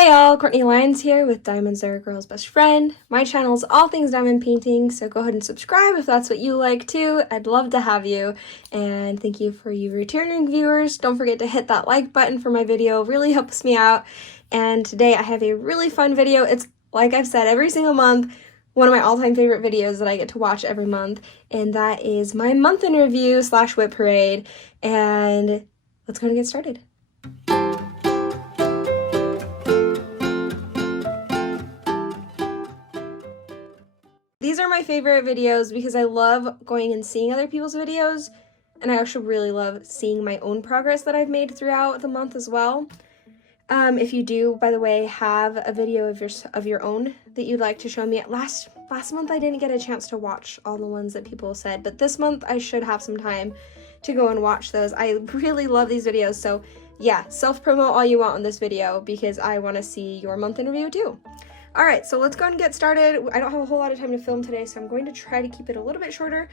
Hey y'all, Courtney Lyons here with Diamonds Are a Girl's Best Friend. My channel is all things diamond painting, so go ahead and subscribe if that's what you like too. I'd love to have you, and thank you for you returning viewers. Don't forget to hit that like button for my video, really helps me out. And today I have a really fun video. It's, like I've said, every single month, one of my all-time favorite videos that I get to watch every month, and that is my month in review / WIP parade. And let's go and get started. These are my favorite videos because I love going and seeing other people's videos, and I actually really love seeing my own progress that I've made throughout the month as well. If you do, by the way, have a video of your own that you'd like to show me, last month I didn't get a chance to watch all the ones that people said, but this month I should have some time to go and watch those. I really love these videos, so yeah, self-promote all you want on this video because I want to see your month in review too. Alright, so let's go and get started. I don't have a whole lot of time to film today, so I'm going to try to keep it a little bit shorter.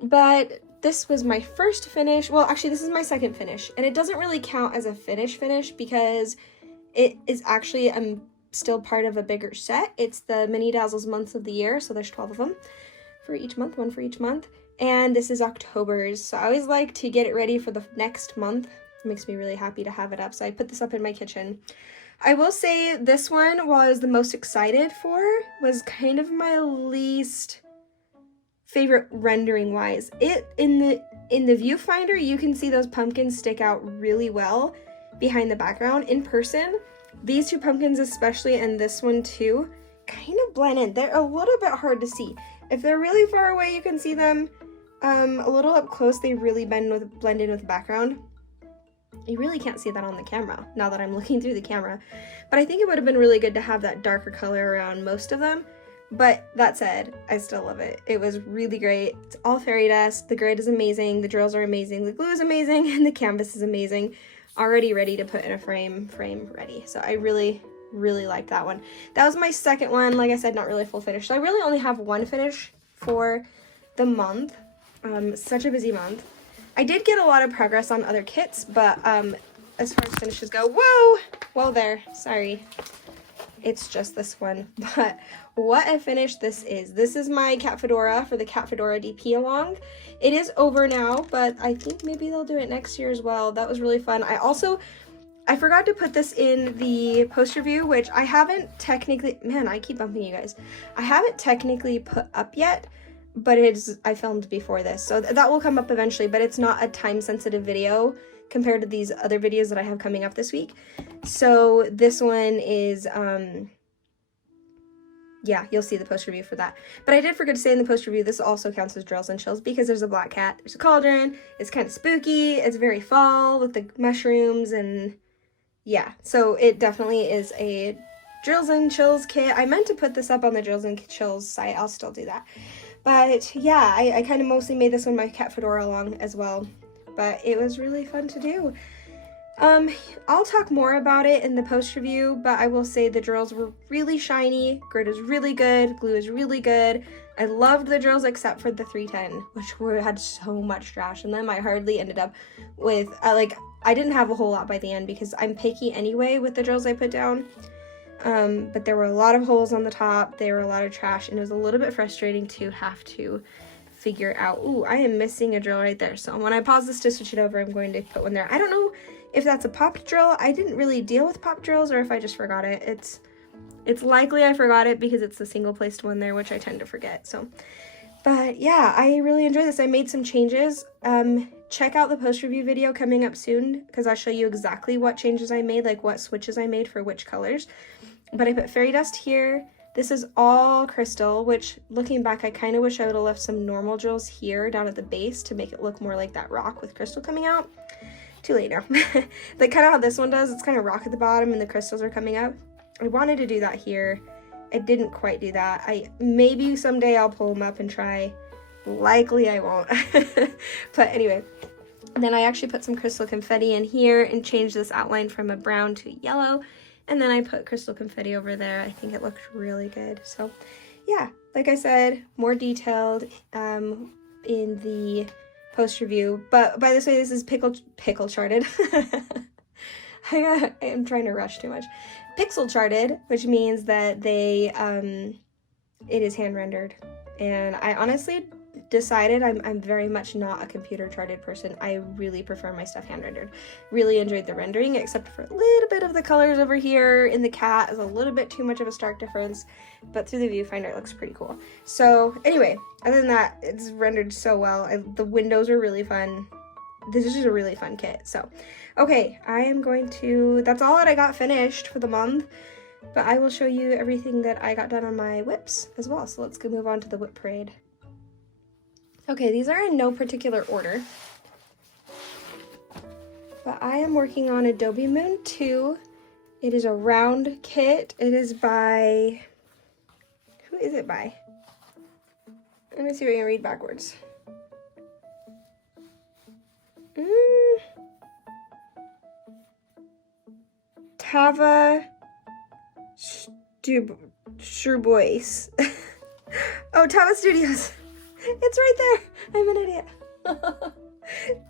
But this was my first finish. Well, actually, this is my second finish. And it doesn't really count as a finish because it is actually still part of a bigger set. It's the mini Dazzles months of the year, so there's 12 of them for each month, one for each month. And this is October's, so I always like to get it ready for the next month. It makes me really happy to have it up, so I put this up in my kitchen. I will say this one was the most excited for, was kind of my least favorite rendering wise. In the viewfinder, you can see those pumpkins stick out really well behind the background. In person, these two pumpkins especially, and this one too, kind of blend in. They're a little bit hard to see. If they're really far away, you can see them. A little up close, they really blend in with the background. You really can't see that on the camera, now that I'm looking through the camera. But I think it would have been really good to have that darker color around most of them. But that said, I still love it. It was really great. It's all fairy dust. The grid is amazing. The drills are amazing. The glue is amazing. And the canvas is amazing. Already ready to put in a frame ready. So I really, really liked that one. That was my second one. Like I said, not really full finish. So I really only have one finish for the month. Such a busy month. I did get a lot of progress on other kits, but as far as finishes go, whoa! Well there, sorry. It's just this one, but what a finish this is. This is my cat fedora for the cat fedora DP along. It is over now, but I think maybe they'll do it next year as well. That was really fun. I forgot to put this in the post review, which I haven't technically, man, I keep bumping you guys. I haven't technically put up yet, but I filmed before this, so that will come up eventually, but it's not a time-sensitive video compared to these other videos that I have coming up this week. So this one is, yeah, you'll see the post review for that. But I did forget to say in the post review, this also counts as drills and chills because there's a black cat, there's a cauldron, it's kind of spooky, it's very fall with the mushrooms, and yeah, so it definitely is a drills and chills kit. I meant to put this up on the drills and chills site, I'll still do that. But yeah, I kind of mostly made this one my cat fedora along as well, but it was really fun to do. I'll talk more about it in the post review, but I will say the drills were really shiny, grid is really good, glue is really good. I loved the drills except for the 310, which had so much trash in them. I hardly ended up with, I didn't have a whole lot by the end because I'm picky anyway with the drills I put down. But there were a lot of holes on the top, there were a lot of trash, and it was a little bit frustrating to have to figure out, ooh, I am missing a drill right there. So when I pause this to switch it over, I'm going to put one there. I don't know if that's a popped drill. I didn't really deal with popped drills or if I just forgot it. It's likely I forgot it because it's the single placed one there, which I tend to forget. So, but yeah, I really enjoyed this. I made some changes. Check out the post review video coming up soon because I'll show you exactly what changes I made, like what switches I made for which colors. But I put fairy dust here. This is all crystal, which looking back, I kind of wish I would have left some normal drills here down at the base to make it look more like that rock with crystal coming out. Too late now. Like kind of how this one does, it's kind of rock at the bottom and the crystals are coming up. I wanted to do that here. I didn't quite do that. Maybe someday I'll pull them up and try. Likely I won't. But anyway, then I actually put some crystal confetti in here and changed this outline from a brown to a yellow. And then I put crystal confetti over there. I think it looked really good. So yeah, like I said, more detailed in the post review. But by this way, this is pickle charted. I am trying to rush too much. Pixel charted, which means that they, it is hand rendered. And I honestly decided I'm very much not a computer charted person. I really prefer my stuff hand rendered. Really enjoyed the rendering, except for a little bit of the colors over here in the cat is a little bit too much of a stark difference, but through the viewfinder it looks pretty cool. So anyway, other than that, it's rendered so well. The windows are really fun. This is just a really fun kit. So okay, I am going to, that's all that I got finished for the month, but I will show you everything that I got done on my WIPs as well. So let's go move on to the WIP parade. Okay, these are in no particular order, but I am working on Adobe Moon 2. It is a round kit. It is by, who is it by? Let me see if I can read backwards. Tava Sturbois. Oh, Tava Studios. It's right there. I'm an idiot.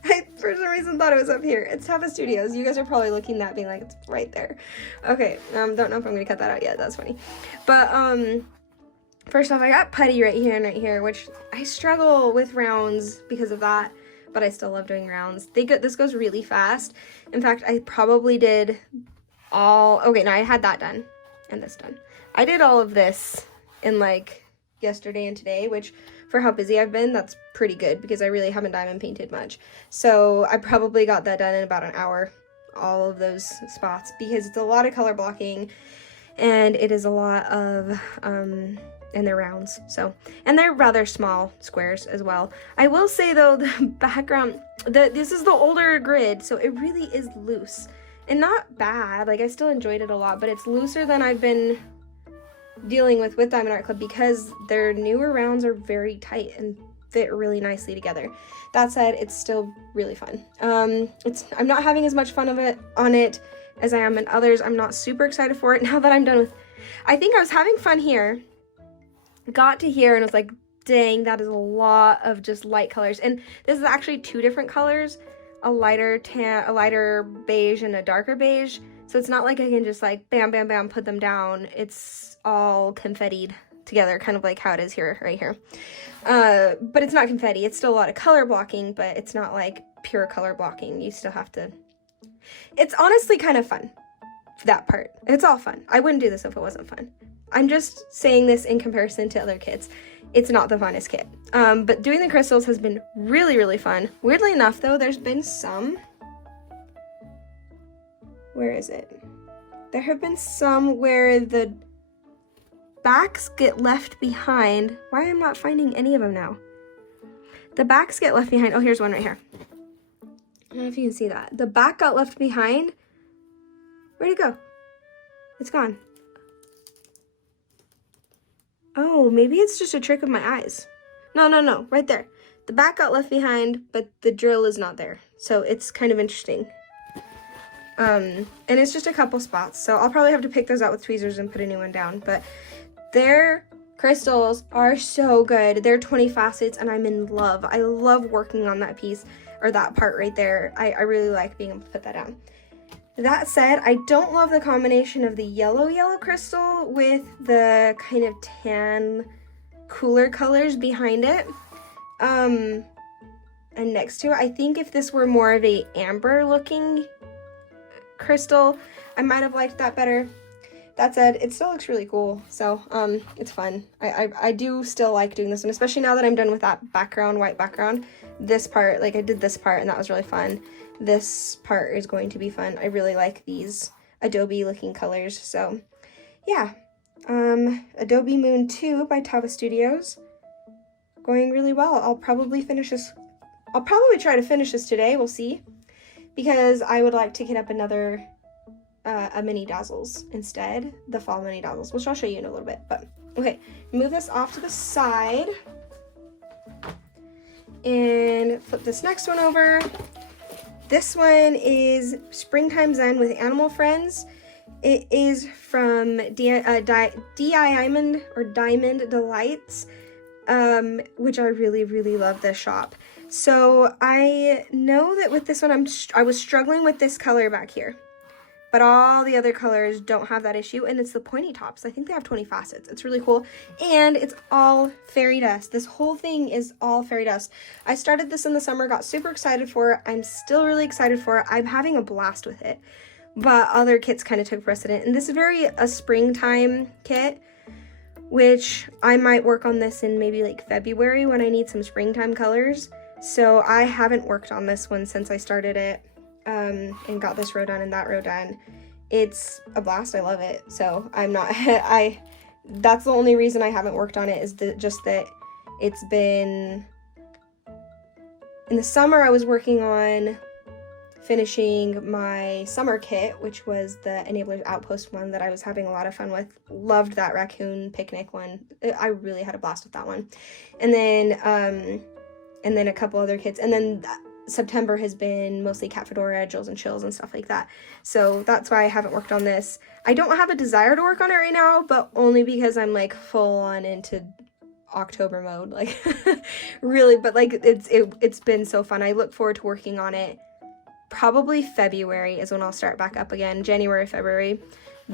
I, for some reason, thought it was up here. It's Tava Studios. You guys are probably looking at that being like, it's right there. Okay, don't know if I'm going to cut that out yet. That's funny. But, first off, I got putty right here and right here, which I struggle with rounds because of that, but I still love doing rounds. This goes really fast. In fact, I probably did okay, now I had that done and this done. I did all of this in like yesterday and today, which for how busy I've been, that's pretty good because I really haven't diamond painted much. So I probably got that done in about an hour, all of those spots, because it's a lot of color blocking and it is a lot of, and they're rounds. So, and they're rather small squares as well. I will say though, the background, this is the older grid, so it really is loose. And not bad, like I still enjoyed it a lot, but it's looser than I've been dealing with Diamond Art Club because their newer rounds are very tight and fit really nicely together. That said, it's still really fun. I'm not having as much fun on it as I am in others. I'm not super excited for it now that I'm done with, I think I was having fun here, got to here and was like, dang, that is a lot of just light colors. And this is actually two different colors. A lighter tan, a lighter beige, and a darker beige. So it's not like I can just like bam, bam, bam, put them down. It's all confettied together, kind of like how it is here, right here. But it's not confetti. It's still a lot of color blocking, but it's not like pure color blocking. You still have to. It's honestly kind of fun. That part. It's all fun. I wouldn't do this if it wasn't fun. I'm just saying this in comparison to other kits. It's not the funnest kit. But doing the crystals has been really, really fun. Weirdly enough, though, there's been some... Where is it? There have been some where the backs get left behind. Why am I not finding any of them now? The backs get left behind. Oh, here's one right here. I don't know if you can see that. The back got left behind. Where'd it go? It's gone. Oh, maybe it's just a trick of my eyes. No, right there. The back got left behind, but the drill is not there. So it's kind of interesting. And it's just a couple spots. So I'll probably have to pick those out with tweezers and put a new one down. But their crystals are so good. They're 20 facets and I'm in love. I love working on that piece or that part right there. I really like being able to put that down. That said, I don't love the combination of the yellow crystal with the kind of tan, cooler colors behind it. And next to it, I think if this were more of a amber looking crystal, I might have liked that better. That said, it still looks really cool, so it's fun. I do still like doing this one, especially now that I'm done with that background, white background. This part, like I did this part and that was really fun. This part is going to be fun. I really like these Adobe looking colors. So yeah, Adobe Moon 2 by Tava Studios. Going really well. I'll probably try to finish this today. We'll see. Because I would like to get up another, a mini Dazzles instead. The fall mini Dazzles, which I'll show you in a little bit. But okay, move this off to the side. And flip this next one over. This one is Springtime Zen with Animal Friends. It is from Diamond Delights, which I really, really love this shop. So I know that with this one, I was struggling with this color back here. but all the other colors don't have that issue, and it's the pointy tops. I think they have 20 facets. It's really cool, and it's all fairy dust. This whole thing is all fairy dust. I started this in the summer, got super excited for it. I'm still really excited for it. I'm having a blast with it, but other kits kind of took precedent, and this is very a springtime kit, which I might work on this in maybe like February when I need some springtime colors. So I haven't worked on this one since I started it. And got this row done and that row done. It's a blast. I love it. So I'm not, that's the only reason I haven't worked on it, is just that it's been, in the summer I was working on finishing my summer kit, which was the Enablers Outpost one that I was having a lot of fun with. Loved that raccoon picnic one. I really had a blast with that one. And then a couple other kits. And then September has been mostly Cat Fedora, Jills and Chills, and stuff like that. So that's why I haven't worked on this. I don't have a desire to work on it right now, but only because I'm like full on into October mode, like really. But like it's been so fun. I look forward to working on it. Probably February is when I'll start back up again, January, February,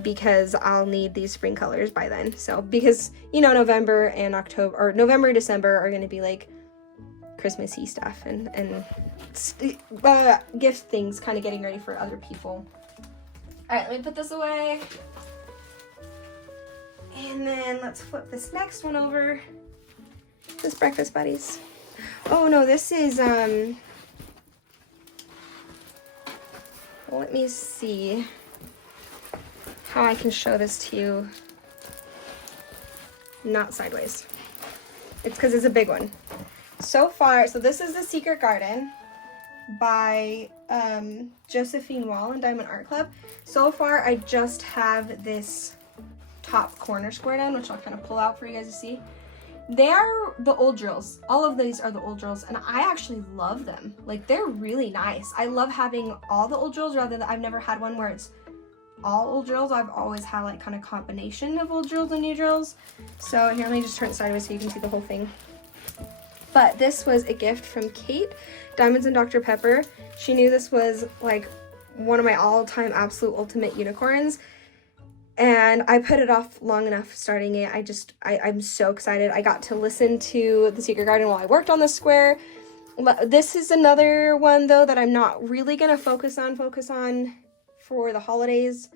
because I'll need these spring colors by then. So because, you know, November and October, or November, December are going to be like Christmassy stuff and gift things, kind of getting ready for other people. All right, let me put this away. And then let's flip this next one over. This Breakfast Buddies. Oh no, this is, let me see how I can show this to you. Not sideways. It's because it's a big one. So far, so this is The Secret Garden by Josephine Wall and Diamond Art Club. So far, I just have this top corner square done, which I'll kind of pull out for you guys to see. They are the old drills. All of these are the old drills, and I actually love them. Like, they're really nice. I love having all the old drills, rather than, I've never had one where it's all old drills. I've always had like kind of combination of old drills and new drills. So here, let me just turn it sideways so you can see the whole thing. But this was a gift from Kate, Diamonds and Dr. Pepper. She knew this was like one of my all-time absolute ultimate unicorns. And I put it off long enough starting it. I'm so excited. I got to listen to The Secret Garden while I worked on this square. This is another one though that I'm not really gonna focus on for the holidays.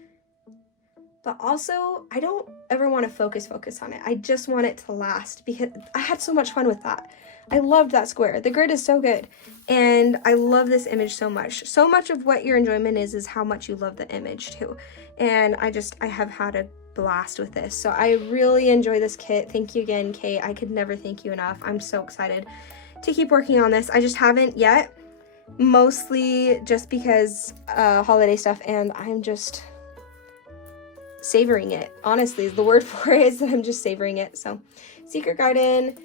But also, I don't ever want to focus on it. I just want it to last because I had so much fun with that. I loved that square. The grid is so good. And I love this image so much. So much of what your enjoyment is how much you love the image too. And I have had a blast with this. So I really enjoy this kit. Thank you again, Kate. I could never thank you enough. I'm so excited to keep working on this. I just haven't yet. Mostly just because holiday stuff, and I'm just savoring it. Honestly, the word for it is that I'm just savoring it. So Secret Garden,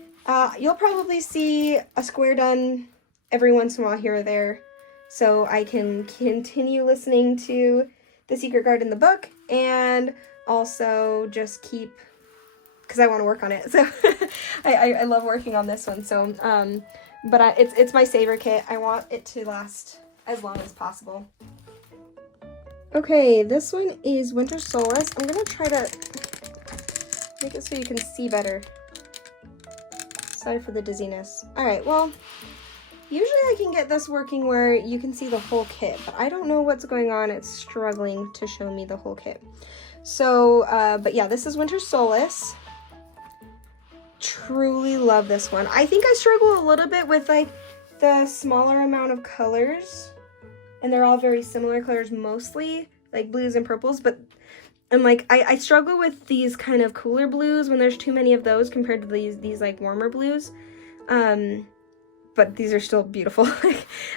you'll probably see a square done every once in a while here or there, so I can continue listening to The Secret Garden, the book, and also just keep, because I want to work on it. So I love working on this one. So but it's my saver kit. I want it to last as long as possible. Okay, this one is Winter Solace. I'm gonna try to make it so you can see better. Sorry for the dizziness. All right, well, usually I can get this working where you can see the whole kit, but I don't know what's going on. It's struggling to show me the whole kit. So, but yeah, this is Winter Solace. Truly love this one. I think I struggle a little bit with like the smaller amount of colors, and they're all very similar colors, mostly like blues and purples, but and like I struggle with these kind of cooler blues when there's too many of those compared to these like warmer blues. But these are still beautiful.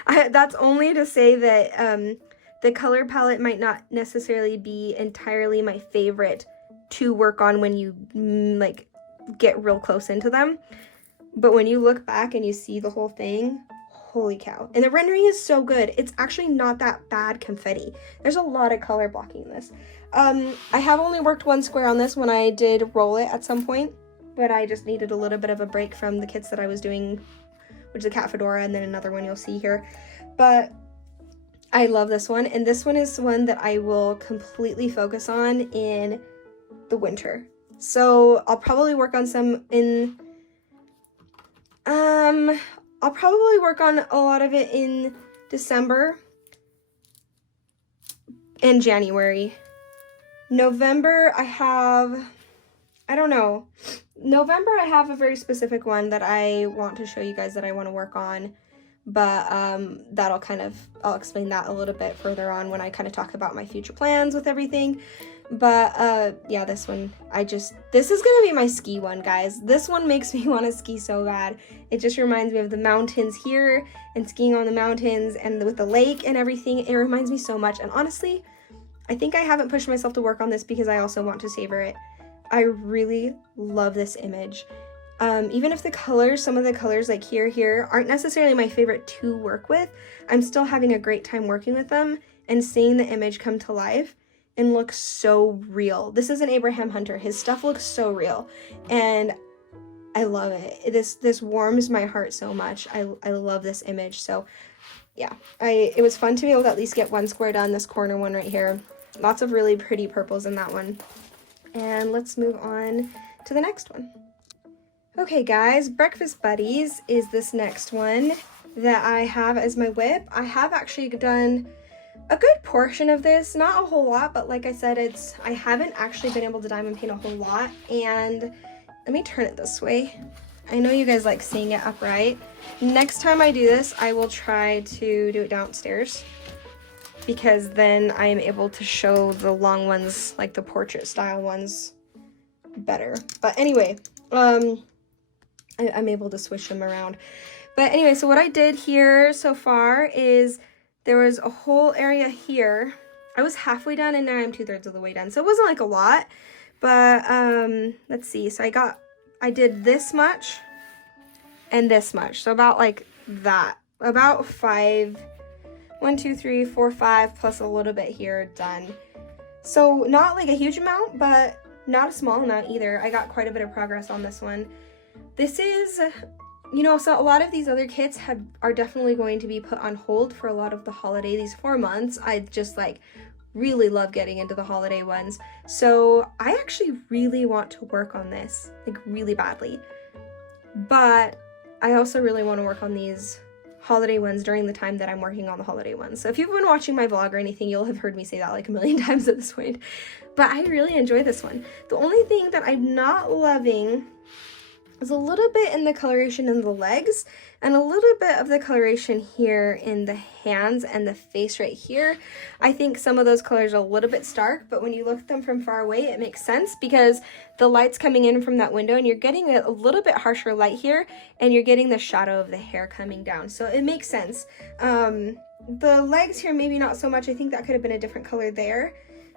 That's only to say that the color palette might not necessarily be entirely my favorite to work on when you like get real close into them, but when you look back and you see the whole thing, holy cow. And the rendering is so good. It's actually not that bad confetti. There's a lot of color blocking in this. I have only worked one square on this when I did roll it at some point, but I just needed a little bit of a break from the kits that I was doing, which is a Cat Fedora and then another one you'll see here. But I love this one, and this one is one that I will completely focus on in the winter. So I'll probably work on some in, I'll probably work on a lot of it in December and January. November, I don't know. November, I have a very specific one that I want to show you guys that I want to work on. But I'll explain that a little bit further on when I kind of talk about my future plans with everything. But yeah, this one, this is gonna be my ski one, guys. This one makes me want to ski so bad. It just reminds me of the mountains here and skiing on the mountains and with the lake and everything. It reminds me so much. And honestly, I think I haven't pushed myself to work on this because I also want to savor it. I really love this image. Even if some of the colors like here aren't necessarily my favorite to work with, I'm still having a great time working with them and seeing the image come to life and look so real. This is an Abraham Hunter. His stuff looks so real, and I love it. This warms my heart so much. I love this image. So yeah, it was fun to be able to at least get one square done, this corner one right here. Lots of really pretty purples in that one. And let's move on to the next one. Okay guys, Breakfast Buddies is this next one that I have as my WIP. I have actually done a good portion of this, not a whole lot, but like I said, I haven't actually been able to diamond paint a whole lot. And let me turn it this way. I know you guys like seeing it upright. Next time I do this, I will try to do it downstairs, because then I am able to show the long ones, like the portrait style ones, better. But anyway, I'm able to switch them around. But anyway, so what I did here so far is there was a whole area here. I was halfway done and now I'm 2/3 of the way done. So it wasn't like a lot, but let's see. So I did this much and this much. So about like that, about 5, 1, 2, 3, 4, 5, plus a little bit here done. So not like a huge amount, but not a small amount either. I got quite a bit of progress on this one. This is, so a lot of these other kits are definitely going to be put on hold for a lot of the holiday, these 4 months. I just really love getting into the holiday ones. So I actually really want to work on this, really badly. But I also really want to work on these holiday ones during the time that I'm working on the holiday ones. So if you've been watching my vlog or anything, you'll have heard me say that like a million times at this point. But I really enjoy this one. The only thing that I'm not loving is a little bit in the coloration in the legs and a little bit of the coloration here in the hands and the face right here. I think some of those colors are a little bit stark, but when you look at them from far away, it makes sense because the light's coming in from that window and you're getting a little bit harsher light here and you're getting the shadow of the hair coming down. So it makes sense. The legs here, maybe not so much. I think that could have been a different color there.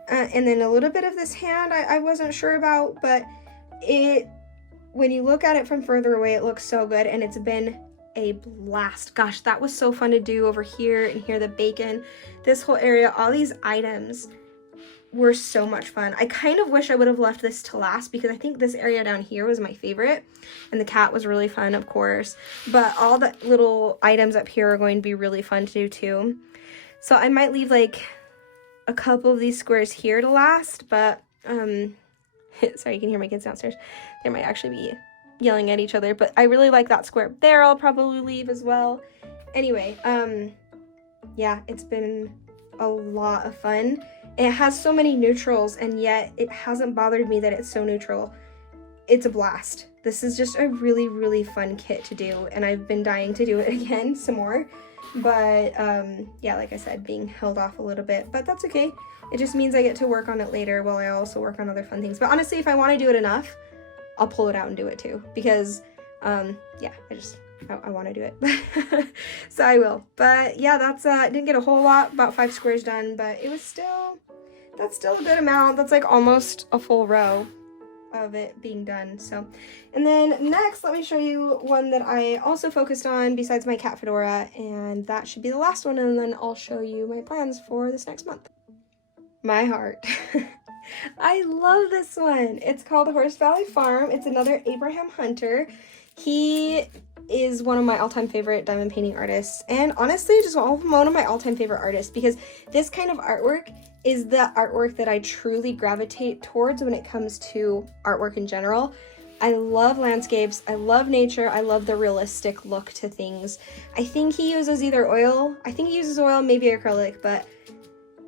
And then a little bit of this hand I wasn't sure about, but when you look at it from further away, it looks so good, and it's been a blast. Gosh, that was so fun to do over here and here, the bacon, this whole area, all these items were so much fun. I kind of wish I would have left this to last because I think this area down here was my favorite, and the cat was really fun, of course, but all the little items up here are going to be really fun to do too. So I might leave like a couple of these squares here to last, but sorry, you can hear my kids downstairs. They might actually be yelling at each other, but I really like that square there. I'll probably leave as well. Anyway, yeah, it's been a lot of fun. It has so many neutrals, and yet it hasn't bothered me that it's so neutral. It's a blast. This is just a really, really fun kit to do, and I've been dying to do it again some more. But yeah, like I said, being held off a little bit, but that's okay. It just means I get to work on it later while I also work on other fun things. But honestly, if I want to do it enough, I'll pull it out and do it too, because yeah, I want to do it. So I will. But yeah, that's I didn't get a whole lot, about 5 squares done, but it was that's still a good amount. That's like almost a full row of it being done. So, and then next, let me show you one that I also focused on besides my cat fedora, and that should be the last one, and then I'll show you my plans for this next month. My heart. I love this one. It's called Horse Valley Farm. It's another Abraham Hunter. He is one of my all-time favorite diamond painting artists, and honestly just one of my all-time favorite artists, because this kind of artwork is the artwork that I truly gravitate towards when it comes to artwork in general. I love landscapes, I love nature, I love the realistic look to things. I think he uses either oil, maybe acrylic, but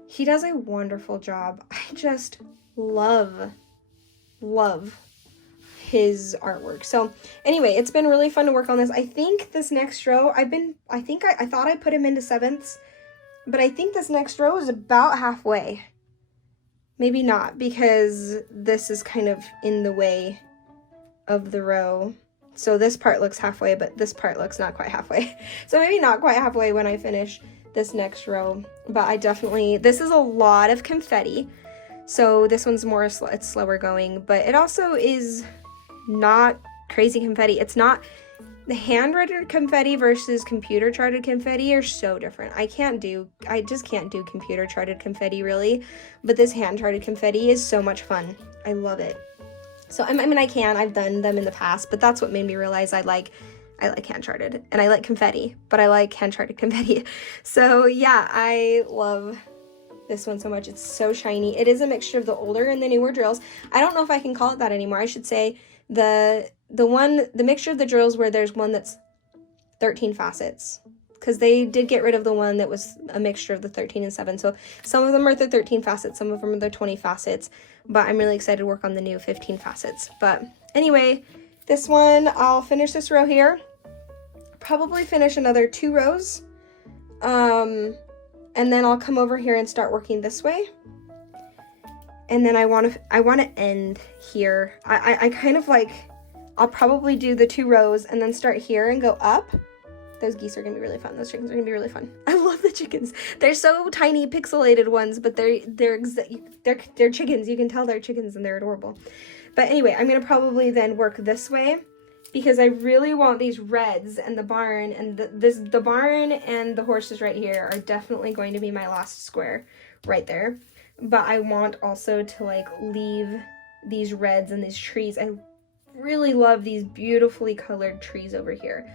he does a wonderful job. I just love his artwork. So anyway, it's been really fun to work on this. I think this next row, I thought I put him into 7ths, but I think this next row is about halfway. Maybe not, because this is kind of in the way of the row. So this part looks halfway, but this part looks not quite halfway. So maybe not quite halfway when I finish this next row, but this is a lot of confetti. So this one's it's slower going, but it also is not crazy confetti. It's not, the handwritten confetti versus computer charted confetti are so different. I just can't do computer charted confetti really, but this hand charted confetti is so much fun. I love it. So I've done them in the past, but that's what made me realize I like hand charted, and I like confetti, but I like hand charted confetti. So yeah, I love this one so much. It's so shiny. It is a mixture of the older and the newer drills. I don't know if I can call it that anymore. I should say the mixture of the drills where there's one that's 13 facets, because they did get rid of the one that was a mixture of the 13 and 7. So some of them are the 13 facets, some of them are the 20 facets, but I'm really excited to work on the new 15 facets. But anyway, this one, I'll finish this row here, probably finish another 2 rows, and then I'll come over here and start working this way. And then I want to end here. I kind of like, I'll probably do the 2 rows and then start here and go up. Those geese are gonna be really fun. Those chickens are gonna be really fun. I love the chickens. They're so tiny, pixelated ones, but they're chickens. You can tell they're chickens and they're adorable. But anyway, I'm gonna probably then work this way, because I really want these reds and the barn, and the barn and the horses right here are definitely going to be my last square right there. But I want also to like leave these reds and these trees. I really love these beautifully colored trees over here.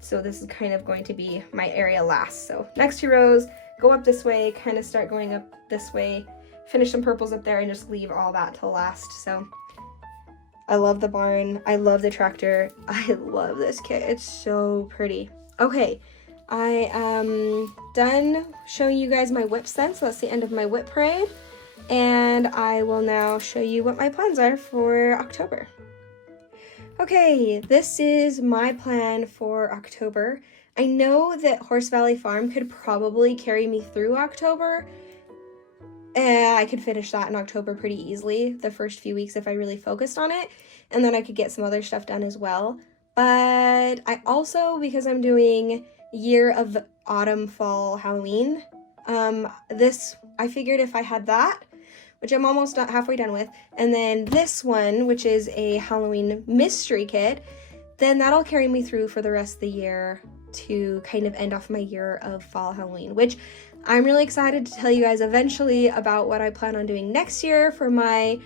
So this is kind of going to be my area last. So next 2 rows, go up this way, kind of start going up this way, finish some purples up there, and just leave all that till last. So I love the barn. I love the tractor. I love this kit. It's so pretty. Okay, I am done showing you guys my WIP scent, so that's the end of my WIP parade. And I will now show you what my plans are for October. Okay, this is my plan for October. I know that Horse Valley Farm could probably carry me through October. I could finish that in October pretty easily, the first few weeks if I really focused on it, and then I could get some other stuff done as well. But I also, because I'm doing year of autumn, fall, Halloween, I figured if I had that, which I'm almost halfway done with, and then this one, which is a Halloween mystery kit, then that'll carry me through for the rest of the year to kind of end off my year of fall Halloween, which I'm really excited to tell you guys eventually about what I plan on doing next year for my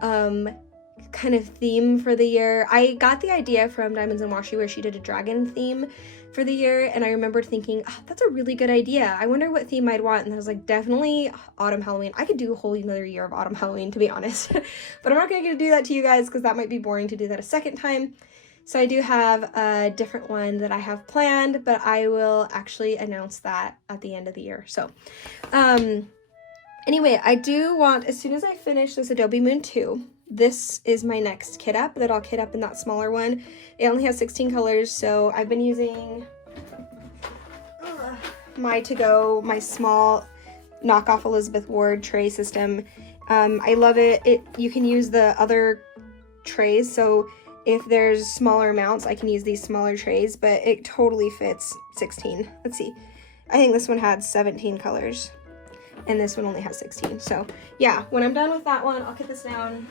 kind of theme for the year. I got the idea from Diamonds and Washi where she did a dragon theme for the year, and I remembered thinking, oh, that's a really good idea. I wonder what theme I'd want, and I was like, definitely autumn Halloween. I could do a whole another year of autumn Halloween, to be honest. But I'm not going to do that to you guys because that might be boring to do that a second time. So I do have a different one that I have planned, but I will actually announce that at the end of the year. So anyway, I do want, as soon as I finish this Adobe Moon 2, this is my next kit up that I'll kit up in that smaller one. It only has 16 colors, so I've been using my to-go, my small knockoff Elizabeth Ward tray system. I love it. You can use the other trays, so if there's smaller amounts, I can use these smaller trays, but it totally fits 16. Let's see. I think this one had 17 colors, and this one only has 16. So yeah, when I'm done with that one, I'll put this down,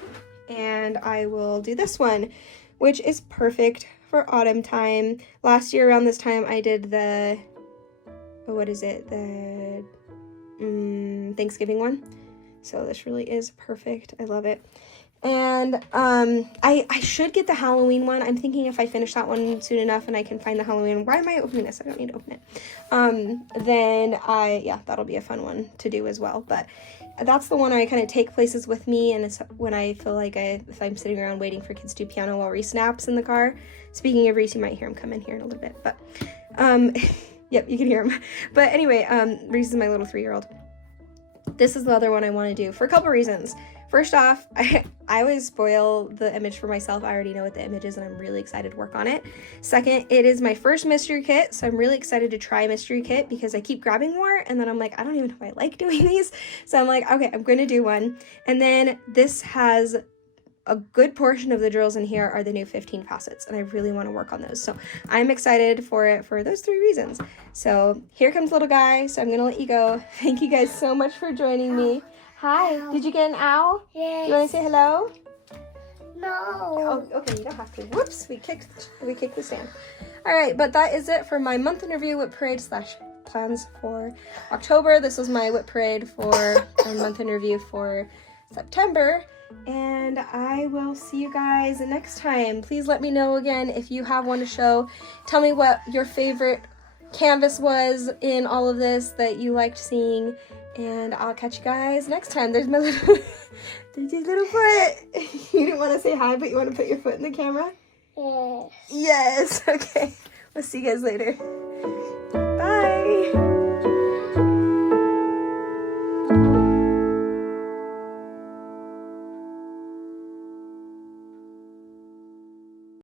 and I will do this one, which is perfect for autumn time. Last year around this time, I did the, what is it? The Thanksgiving one. So this really is perfect. I love it. And I should get the Halloween one. I'm thinking if I finish that one soon enough and I can find the Halloween. Why am I opening this? I don't need to open it. Then yeah, that'll be a fun one to do as well. But that's the one I kind of take places with me, and it's when I feel like if I'm sitting around waiting for kids to do piano while Reese naps in the car. Speaking of Reese, you might hear him come in here in a little bit, but yep, you can hear him. But anyway, Reese is my little 3-year-old. This is the other one I want to do for a couple reasons. First off, I always spoil the image for myself. I already know what the image is, and I'm really excited to work on it. Second, it is my first mystery kit, so I'm really excited to try mystery kit because I keep grabbing more, and then I'm like, I don't even know if I like doing these. So I'm like, okay, I'm going to do one. And then this has a good portion of the drills in here are the new 15 facets, and I really want to work on those. So I'm excited for it for those 3 reasons. So here comes little guy, so I'm going to let you go. Thank you guys so much for joining me. Hi. Did you get an owl? Yes. You want to say hello? No. Oh, okay, you don't have to. Whoops, we kicked the stand. All right, but that is it for my month in review WIP parade / plans for October. This was my WIP parade for my month in review for September, and I will see you guys next time. Please let me know again if you have one to show. Tell me what your favorite canvas was in all of this that you liked seeing. And I'll catch you guys next time. There's my little, there's his little foot. You didn't want to say hi, but you want to put your foot in the camera? Yes. Yes. Okay. We'll see you guys later.